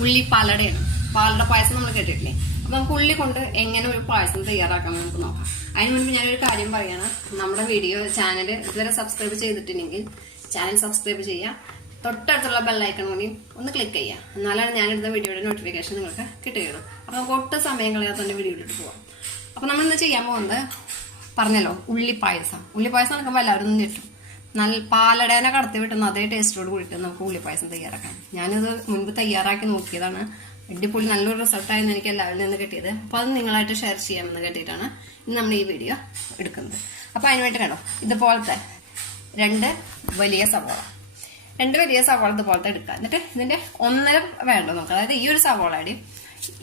ഉള്ളി പാലടയാണ്. പാലട പായസം നമ്മൾ കേട്ടിട്ടില്ലേ? അപ്പൊ നമുക്ക് ഉള്ളി കൊണ്ട് എങ്ങനെ ഒരു പായസം തയ്യാറാക്കാമെന്ന് നമുക്ക് നോക്കാം. അതിന് മുൻപ് ഞാനൊരു കാര്യം പറയാണ്. നമ്മുടെ വീഡിയോ ചാനൽ ഇതുവരെ സബ്സ്ക്രൈബ് ചെയ്തിട്ടുണ്ടെങ്കിൽ ചാനൽ സബ്സ്ക്രൈബ് ചെയ്യുക. തൊട്ടടുത്തുള്ള ബെല്ലൈക്കൺ കൂടി ഒന്ന് ക്ലിക്ക് ചെയ്യുക. എന്നാലാണ് ഞാനെടുത്ത വീഡിയോയുടെ നോട്ടിഫിക്കേഷൻ നിങ്ങൾക്ക് കിട്ടുകയുള്ളൂ. അപ്പോൾ നമുക്ക് ഒട്ടും സമയം കളയാതെ തന്നെ വീഡിയോ ഇട്ടിട്ട് പോവാം. അപ്പോൾ നമ്മളിന്ന് ചെയ്യാൻ പോകുന്നത് പറഞ്ഞല്ലോ, ഉള്ളിപ്പായസം. ഉള്ളിപ്പായസം നടക്കുമ്പോൾ എല്ലാവരും ഒന്ന് കിട്ടും. നല്ല പാലടേനെ കടത്തി വിട്ടുന്ന അതേ ടേസ്റ്റോട് കൂടിയിട്ട് നമുക്ക് ഉള്ളിപ്പായസം തയ്യാറാക്കാം. ഞാനിത് മുൻപ് തയ്യാറാക്കി നോക്കിയതാണ്. അടിപൊളി നല്ലൊരു റിസൾട്ടായിരുന്നു എനിക്ക് എല്ലാവരിൽ നിന്ന് കിട്ടിയത്. അപ്പോൾ അത് നിങ്ങളായിട്ട് ഷെയർ ചെയ്യാമെന്ന് കേട്ടിട്ടാണ് ഇന്ന് നമ്മൾ ഈ വീഡിയോ എടുക്കുന്നത്. അപ്പോൾ അതിന് വേണ്ടി കണ്ടോ, ഇതുപോലത്തെ രണ്ട് വലിയ സവോള ഇതുപോലത്തെ എടുക്കുക. എന്നിട്ട് ഇതിന്റെ 1.5 വേണ്ട നമുക്ക്. അതായത് ഈ ഒരു സവോളയുടെയും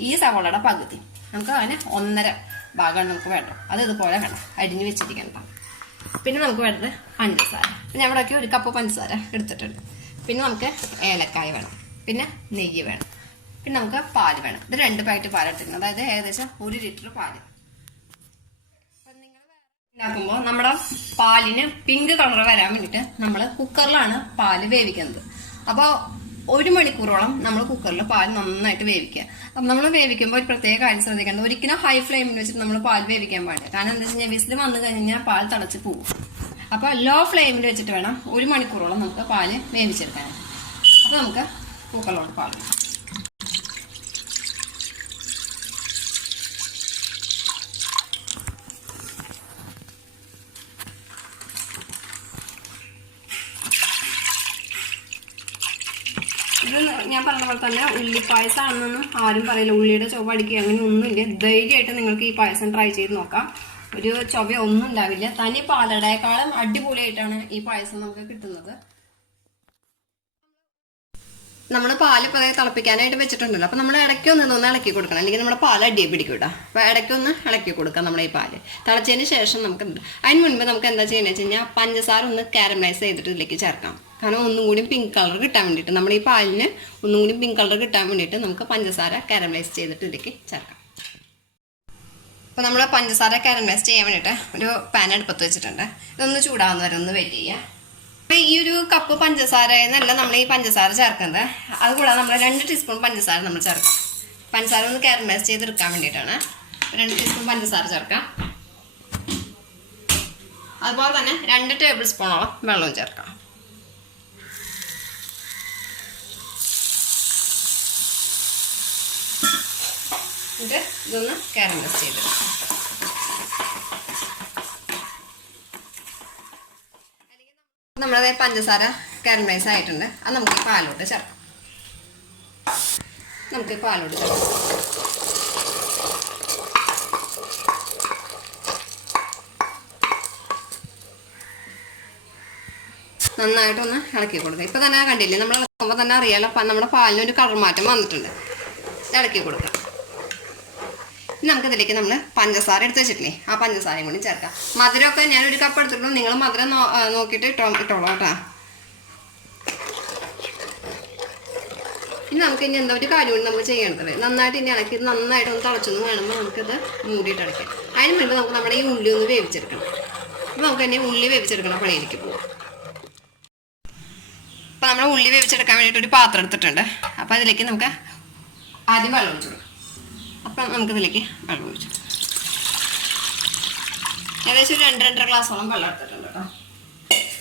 ഈ സവോളയുടെ പകുതി നമുക്ക് അതിന് 1.5 ഭാഗമാണ് നമുക്ക് വേണ്ടത്. അത് ഇതുപോലെ വേണം അരിഞ്ഞു വെച്ചിരിക്കണ്ട. പിന്നെ നമുക്ക് വേണ്ടത് പഞ്ചസാര. പിന്നെ അവിടെയൊക്കെ 1 കപ്പ് പഞ്ചസാര എടുത്തിട്ടുണ്ട്. പിന്നെ നമുക്ക് ഏലക്കായ വേണം. പിന്നെ നെയ്യ് വേണം. പിന്നെ നമുക്ക് പാല് വേണം. ഇത് 2 പാക്കറ്റ് പാൽ എടുത്തിട്ടുണ്ട്. അതായത് ഏകദേശം 1 ലിറ്റർ പാല്. ഉണ്ടാക്കുമ്പോൾ നമ്മുടെ പാലിന് പിങ്ക് കളർ വരാൻ വേണ്ടിയിട്ട് നമ്മൾ കുക്കറിലാണ് പാല് വേവിക്കുന്നത്. അപ്പോൾ 1 മണിക്കൂറോളം നമ്മൾ കുക്കറിൽ പാൽ നന്നായിട്ട് വേവിക്കുക. അപ്പം നമ്മൾ വേവിക്കുമ്പോൾ ഒരു പ്രത്യേക കാര്യം ശ്രദ്ധിക്കേണ്ടത്, ഒരിക്കലും ഹൈ ഫ്ലെയിമിൽ വെച്ചിട്ട് നമ്മൾ പാൽ വേവിക്കാൻ പാടില്ല. കാരണം എന്താ വെച്ച് കഴിഞ്ഞാൽ വിസിൽ വന്നു കഴിഞ്ഞാൽ പാൽ തിളച്ച് പോകും. അപ്പോൾ ലോ ഫ്ലെയിമിൽ വെച്ചിട്ട് വേണം 1 മണിക്കൂറോളം നമുക്ക് പാല് വേവിച്ചെടുക്കാൻ. അപ്പോൾ നമുക്ക് കുക്കറിലോട്ട് പാൽ വേണം. ഇത് ഞാൻ പറഞ്ഞ പോലെ തന്നെ ഉള്ളിപ്പായസം ആണെന്നൊന്നും ആരും പറയില്ല. ഉള്ളിയുടെ ചൊവ്വ അടിക്കുക അങ്ങനെ ഒന്നുമില്ല. ധൈര്യമായിട്ട് നിങ്ങൾക്ക് ഈ പായസം ട്രൈ ചെയ്ത് നോക്കാം. ഒരു ചൊവ്വ ഒന്നും ഉണ്ടാവില്ല. തനി പാലടയേക്കാളും അടിപൊളിയായിട്ടാണ് ഈ പായസം നമുക്ക് കിട്ടുന്നത്. നമ്മൾ പാല് ഇപ്പോൾ തിളപ്പിക്കാനായിട്ട് വെച്ചിട്ടുണ്ടല്ലോ. അപ്പോൾ നമ്മൾ ഇടയ്ക്കൊന്ന് ഇളക്കി കൊടുക്കണം, അല്ലെങ്കിൽ നമ്മുടെ പാൽ അടിയെ പിടിക്കൂടാ. അപ്പോൾ ഇടയ്ക്കൊന്ന് ഇളക്കി കൊടുക്കാം നമ്മൾ ഈ പാല് തിളച്ചതിന് ശേഷം. നമുക്ക് അതിന് മുൻപ് നമുക്ക് എന്താ ചെയ്യുന്നത് വെച്ച് കഴിഞ്ഞാൽ പഞ്ചസാര ഒന്ന് കാരമലൈസ് ചെയ്തിട്ട് ഇതിലേക്ക് ചേർക്കാം. കാരണം ഒന്നും കൂടി പിങ്ക് കളർ കിട്ടാൻ വേണ്ടിയിട്ട്, നമ്മൾ ഈ പാലിന് ഒന്നും കൂടി പിങ്ക് കളർ കിട്ടാൻ വേണ്ടിയിട്ട് നമുക്ക് പഞ്ചസാര കാരമലൈസ് ചെയ്തിട്ട് ഇതിലേക്ക് ചേർക്കാം. അപ്പോൾ നമ്മൾ പഞ്ചസാര കാരമലൈസ് ചെയ്യാൻ വേണ്ടിയിട്ട് ഒരു പാൻ അടുപ്പത്ത് വെച്ചിട്ടുണ്ട്. ഇതൊന്ന് ചൂടാവുന്ന വരെ ഒന്ന് വെയിറ്റ് ചെയ്യാം. അപ്പോൾ ഈ ഒരു കപ്പ് പഞ്ചസാര എന്നല്ല നമ്മൾ ഈ പഞ്ചസാര ചേർക്കുന്നത്. അതുകൂടാതെ നമ്മൾ 2 ടീസ്പൂൺ പഞ്ചസാര നമ്മൾ ചേർക്കാം. പഞ്ചസാര ഒന്ന് കാരമലൈസ് ചെയ്തെടുക്കാൻ വേണ്ടിയിട്ടാണ് 2 ടീസ്പൂൺ പഞ്ചസാര ചേർക്കാം. അതുപോലെ തന്നെ 2 ടേബിൾ സ്പൂണോളം വെള്ളവും ചേർക്കാം. എന്നിട്ട് ഇതൊന്ന് കാരമലൈസ് ചെയ്തെടുക്കാം. നമ്മളത് പഞ്ചസാര കാരമലൈസ് ആയിട്ടുണ്ട്. അത് നമുക്ക് ഈ പാലോട്ട് ചേർക്കാം. നന്നായിട്ടൊന്ന് ഇളക്കി കൊടുക്കുക. ഇപ്പം തന്നെ കണ്ടില്ലേ, നമ്മൾ ഇളക്കുമ്പോൾ തന്നെ അറിയാലോ നമ്മുടെ പാലിനൊരു കളർ മാറ്റം വന്നിട്ടുണ്ട്. ഇളക്കി കൊടുക്കാം. നമുക്കിതിലേക്ക് നമ്മൾ പഞ്ചസാര എടുത്ത് വെച്ചിട്ടില്ലേ, ആ പഞ്ചസാരയും കൂടി ചേർക്കാം. മധുരമൊക്കെ ഞാൻ 1 കപ്പ് എടുത്തിട്ടുള്ളൂ. നിങ്ങൾ മധുരം നോക്കിയിട്ട് ഇട്ടോളാം കേട്ടോ. ഇനി നമുക്ക് ഇനി എന്താ ഒരു കാര്യം കൊണ്ട് നമുക്ക് ചെയ്യേണ്ടത്, നന്നായിട്ട് ഇനി ഇളക്കി നന്നായിട്ടൊന്ന് തിളച്ചൊന്ന് വേണമെങ്കിൽ നമുക്കിത് മൂടിയിട്ട് അടയ്ക്കാം. അതിന് മുൻപ് നമുക്ക് നമ്മുടെ ഈ ഉള്ളി ഒന്ന് വേവിച്ചെടുക്കണം. അപ്പോൾ നമുക്ക് തന്നെ ഉള്ളി വേവിച്ചെടുക്കണം പണിയിലേക്ക് പോകും. അപ്പോൾ നമ്മൾ ഉള്ളി വേവിച്ചെടുക്കാൻ വേണ്ടിയിട്ട് ഒരു പാത്രം എടുത്തിട്ടുണ്ട്. അപ്പോൾ അതിലേക്ക് നമുക്ക് ആദ്യം വെള്ളം ഒഴിച്ചു കൊടുക്കാം. അപ്പം നമുക്കിതിലേക്ക് വെള്ളം ഒഴിച്ചു. ഏകദേശം ഒരു 2-2.5 ഗ്ലാസോളം വെള്ളം എടുത്തിട്ടുണ്ട് കേട്ടോ.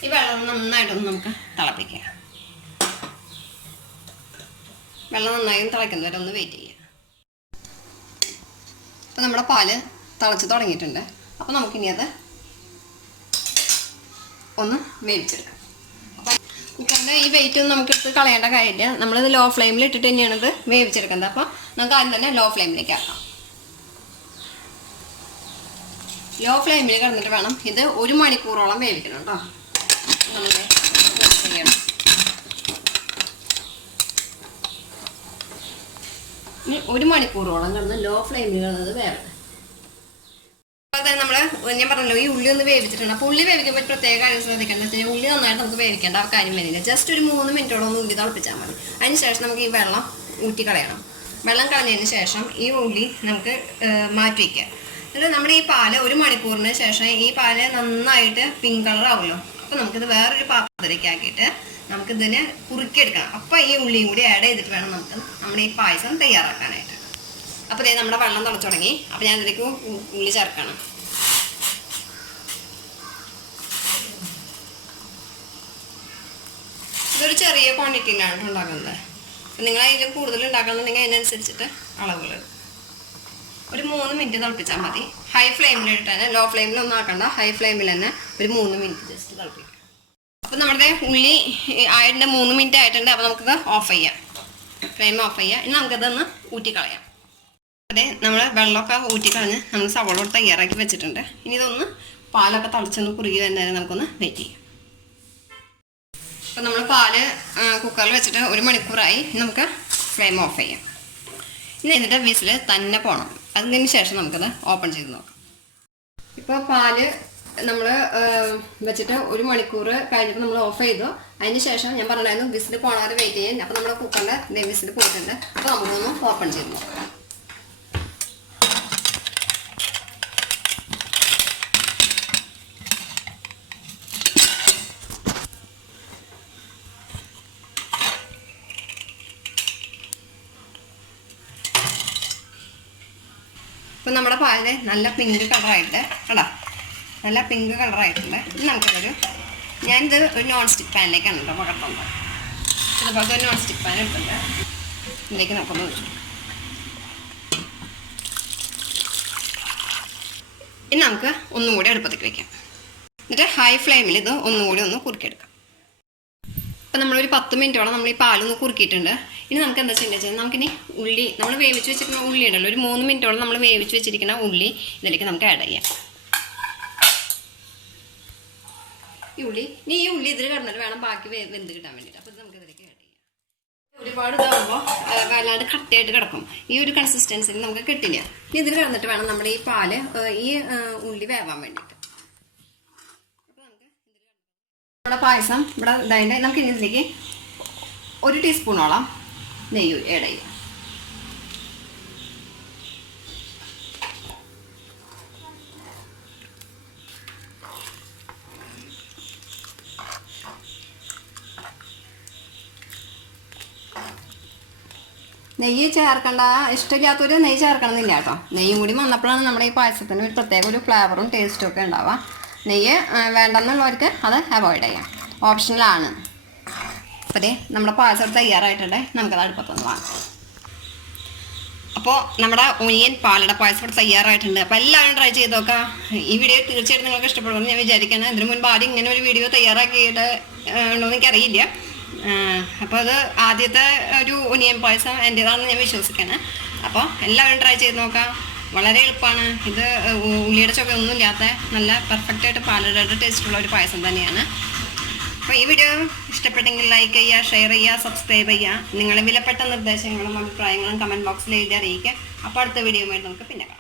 ഈ വെള്ളം നന്നായിട്ടൊന്ന് നമുക്ക് തിളപ്പിക്കാം. വെള്ളം നന്നായി തിളയ്ക്കുന്നവരെ ഒന്ന് വെയിറ്റ് ചെയ്യുക. അപ്പം നമ്മുടെ പാല് തിളച്ച് തുടങ്ങിയിട്ടുണ്ട്. അപ്പം നമുക്കിനി അത് ഒന്ന് വേവിച്ചെടുക്കാം. അപ്പം കുക്കറിൻ്റെ ഈ വെയിറ്റ് ഒന്നും നമുക്ക് എടുത്ത് കളയേണ്ട കാര്യമില്ല. നമ്മളിത് ലോ ഫ്ലെയിമിൽ ഇട്ടിട്ട് തന്നെയാണ് ഇത് വേവിച്ചെടുക്കുന്നത്. അപ്പോൾ നമുക്ക് ആദ്യം തന്നെ ലോ ഫ്ലെയിമിലേക്ക് ആക്കാം. ലോ ഫ്ലെയിമിൽ കിടന്നിട്ട് വേണം ഇത് 1 മണിക്കൂറോളം വേവിക്കണം കേട്ടോ. നമ്മൾ ചെയ്യണം. ഇനി 1 മണിക്കൂറോളം കിടന്ന് ലോ ഫ്ലെയിമിൽ കിടന്നത് വേണം. അതുപോലെ നമ്മൾ ഞാൻ പറഞ്ഞല്ലോ, ഈ ഉള്ളി ഒന്ന് വേവിച്ചിട്ടുണ്ട്. അപ്പോൾ ഉള്ളി വേവിക്കുമ്പോൾ പ്രത്യേക കാര്യം ശ്രദ്ധിക്കേണ്ടത്, ഉള്ളി നന്നായിട്ട് നമുക്ക് വേവിക്കേണ്ട ആ കാര്യം വരുന്നില്ല. ജസ്റ്റ് ഒരു 3 മിനിറ്റോളം ഒന്ന് ഉള്ളി തിളപ്പിച്ചാൽ മതി. അതിന് ശേഷം നമുക്ക് ഈ വെള്ളം ഊറ്റി കളയണം. വെള്ളം കളഞ്ഞതിന് ശേഷം ഈ ഉള്ളി നമുക്ക് മാറ്റി വയ്ക്കുക. എന്നിട്ട് നമ്മുടെ ഈ പാല് 1 മണിക്കൂറിന് ശേഷം ഈ പാല് നന്നായിട്ട് പിങ്ക് കളർ ആവുമല്ലോ. അപ്പോൾ നമുക്കിത് വേറൊരു പാത്രത്തിലേക്ക് ആക്കിയിട്ട് നമുക്ക് ഇതിനെ കുറുക്കിയെടുക്കണം. അപ്പം ഈ ഉള്ളിയും കൂടി ആഡ് ചെയ്തിട്ട് വേണം നമുക്ക് നമ്മുടെ ഈ പായസം തയ്യാറാക്കാനായിട്ട്. അപ്പോൾ ഇതേ നമ്മുടെ വെള്ളം തിളച്ചു തുടങ്ങി. അപ്പോൾ ഞാൻ ഇതിലേക്ക് ഉള്ളി ചേർക്കണം. ഇതൊരു ചെറിയ ക്വാണ്ടിറ്റിയിലാണ് ഉണ്ടാക്കുന്നത്. അപ്പം നിങ്ങൾ അതിൽ കൂടുതൽ ഉണ്ടാക്കണമെന്നുണ്ടെങ്കിൽ അതിനനുസരിച്ചിട്ട് അളവുകൾ ഒരു 3 മിനിറ്റ് തിളപ്പിച്ചാൽ മതി. ഹൈ ഫ്ലെയിമിലിട്ട് തന്നെ, ലോ ഫ്ലെയിമിലൊന്നും ആക്കണ്ട, ഹൈ ഫ്ലെയിമിൽ തന്നെ ഒരു 3 മിനിറ്റ് ജസ്റ്റ് തിളപ്പിക്കുക. അപ്പോൾ നമ്മുടെ ഉള്ളി ആയിട്ട് 3 മിനിറ്റ് ആയിട്ടുണ്ട്. അപ്പോൾ നമുക്കിത് ഓഫ് ചെയ്യാം, ഫ്ലെയിം ഓഫ് ചെയ്യാം. ഇനി നമുക്കിതൊന്ന് ഊറ്റിക്കളയാം. അതെ, നമ്മൾ വെള്ളമൊക്കെ ഊറ്റിക്കളഞ്ഞ് നമ്മൾ സവോള തയ്യാറാക്കി വെച്ചിട്ടുണ്ട്. ഇനി ഇതൊന്ന് പാലൊക്കെ തിളച്ചൊന്ന് കുറുകി വരുന്നവരെ നമുക്കൊന്ന് വെയിറ്റ് ചെയ്യാം. അപ്പോൾ നമ്മൾ പാല് കുക്കറിൽ വെച്ചിട്ട് 1 മണിക്കൂറായി. നമുക്ക് ഫ്ലെയിം ഓഫ് ചെയ്യാം. ഇനി എന്നിട്ട് വിസിൽ തന്നെ പോകണം. അതിന് ശേഷം നമുക്കത് ഓപ്പൺ ചെയ്ത് നോക്കാം. ഇപ്പോൾ പാല് നമ്മൾ വെച്ചിട്ട് 1 മണിക്കൂർ കഴിഞ്ഞപ്പോൾ നമ്മൾ ഓഫ് ചെയ്തു. അതിന് ശേഷം ഞാൻ പറഞ്ഞിട്ടുണ്ടായിരുന്നു വിസിൽ പോകണവരെ വെയിറ്റ് ചെയ്യാൻ. അപ്പോൾ നമ്മുടെ കുക്കറിൻ്റെ വിസിൽ പോയിട്ടുണ്ട്. അപ്പോൾ നമുക്കൊന്ന് ഓപ്പൺ ചെയ്ത് നോക്കാം. ഇപ്പം നമ്മുടെ പാലിന് നല്ല പിങ്ക് കളറായിട്ട് കേട്ടോ, നല്ല പിങ്ക് കളറായിട്ടുണ്ട്. ഇനി നമുക്കതൊരു ഞാനിത് ഒരു നോൺ സ്റ്റിക്ക് പാനിലേക്കാണ് കേട്ടോ പകർത്തുന്നത്. ഇതുപോലത്തെ ഒരു നോൺ സ്റ്റിക്ക് പാൻ എടുത്തിട്ട് ഇതിലേക്ക് നമുക്കൊന്ന് വെച്ചു. ഇനി നമുക്ക് ഒന്നും കൂടി അടുപ്പത്തേക്ക് വയ്ക്കാം. എന്നിട്ട് ഹൈ ഫ്ലെയിമിൽ ഇത് ഒന്നും കൂടി ഒന്ന് കുറുക്കിയെടുക്കാം. അപ്പം നമ്മളൊരു 10 മിനിറ്റോളം നമ്മൾ ഈ പാലൊന്ന് കുറുക്കിയിട്ടുണ്ട്. ഇനി നമുക്ക് എന്താ ചെയ്യേണ്ടത് വെച്ചാൽ നമുക്കിനി ഉള്ളി, നമ്മൾ വേവിച്ച് വെച്ചിരിക്കുന്ന ഉള്ളി ഉണ്ടല്ലോ, ഒരു 3 മിനിറ്റോളം നമ്മൾ വേവിച്ച് വെച്ചിരിക്കുന്ന ഉള്ളി ഇതിലേക്ക് നമുക്ക് ആഡ് ചെയ്യാം. ഈ ഉള്ളി ഇതിൽ കിടന്നിട്ട് വേണം ബാക്കി വെന്ത് കിട്ടാൻ വേണ്ടിയിട്ട്. അപ്പോൾ ഇത് നമുക്ക് ഇതിലേക്ക് ആഡ് ചെയ്യാം. ഒരുപാട് ഇതാകുമ്പോൾ വല്ലാണ്ട് കട്ടയായിട്ട് കിടക്കും. ഈ ഒരു കൺസിസ്റ്റൻസിൽ നമുക്ക് കിട്ടില്ല. ഇനി ഇതിൽ കിടന്നിട്ട് വേണം നമ്മുടെ ഈ പാല് ഈ ഉള്ളി വേവാൻ വേണ്ടിയിട്ട്. നമ്മുടെ പായസം ഇവിടെ ഇതായിട്ട് നമുക്ക് ഇനി ഇതിലേക്ക് 1 ടീസ്പൂണോളം നെയ്യ് ആഡ് ചെയ്യാം. നെയ്യ് ചേർക്കേണ്ട, ഇഷ്ടമില്ലാത്തൊരു നെയ്യ് ചേർക്കണമെന്നില്ല കേട്ടോ. നെയ്യും കൂടി വന്നപ്പോഴാണ് നമ്മുടെ ഈ പായസത്തിന് ഒരു പ്രത്യേക ഒരു ഫ്ലേവറും ടേസ്റ്റും ഒക്കെ ഉണ്ടാവുക. നെയ്യ് വേണ്ടെന്നുള്ളവർക്ക് അത് അവോയ്ഡ് ചെയ്യാം, ഓപ്ഷണലാണ്. അപ്പോൾ നമ്മുടെ പായസം തയ്യാറായിട്ടുണ്ട്. നമുക്കത് അടുപ്പത്തൊന്ന് വാങ്ങാം. അപ്പോൾ നമ്മുടെ ഒനിയൻ പാലട പായസം ഇവിടെ തയ്യാറായിട്ടുണ്ട്. അപ്പോൾ എല്ലാവരും ട്രൈ ചെയ്ത് നോക്കാം. ഈ വീഡിയോ തീർച്ചയായിട്ടും നിങ്ങൾക്ക് ഇഷ്ടപ്പെടുമെന്ന് ഞാൻ വിചാരിക്കണം. ഇതിനു മുൻപ് ആദ്യം ഇങ്ങനെ ഒരു വീഡിയോ തയ്യാറാക്കിയിട്ട് ഉണ്ടോ എന്ന് എനിക്കറിയില്ല. അപ്പോൾ അത് ആദ്യത്തെ ഒരു ഒനിയൻ പായസം എൻ്റേതാണെന്ന് ഞാൻ വിശ്വസിക്കണം. അപ്പോൾ എല്ലാവരും ട്രൈ ചെയ്ത് നോക്കാം. വളരെ എളുപ്പമാണ്. ഇത് ഉള്ളിയുടെ ചുവയൊന്നും ഇല്ലാത്ത നല്ല പെർഫെക്റ്റായിട്ട് പാലടയുടെ ടേസ്റ്റുള്ള ഒരു പായസം തന്നെയാണ്. അപ്പോൾ ഈ വീഡിയോ ഇഷ്ടപ്പെട്ടെങ്കിൽ ലൈക്ക് ചെയ്യുക, ഷെയർ ചെയ്യുക, സബ്സ്ക്രൈബ് ചെയ്യുക. നിങ്ങളുടെ വിലപ്പെട്ട നിർദ്ദേശങ്ങളും അഭിപ്രായങ്ങളും കമൻറ്റ് ബോക്സിൽ എഴുതി അറിയിക്കുക. അപ്പോൾ അടുത്ത വീഡിയോയുമായിട്ട് നമുക്ക് പിന്നെ കാണാം.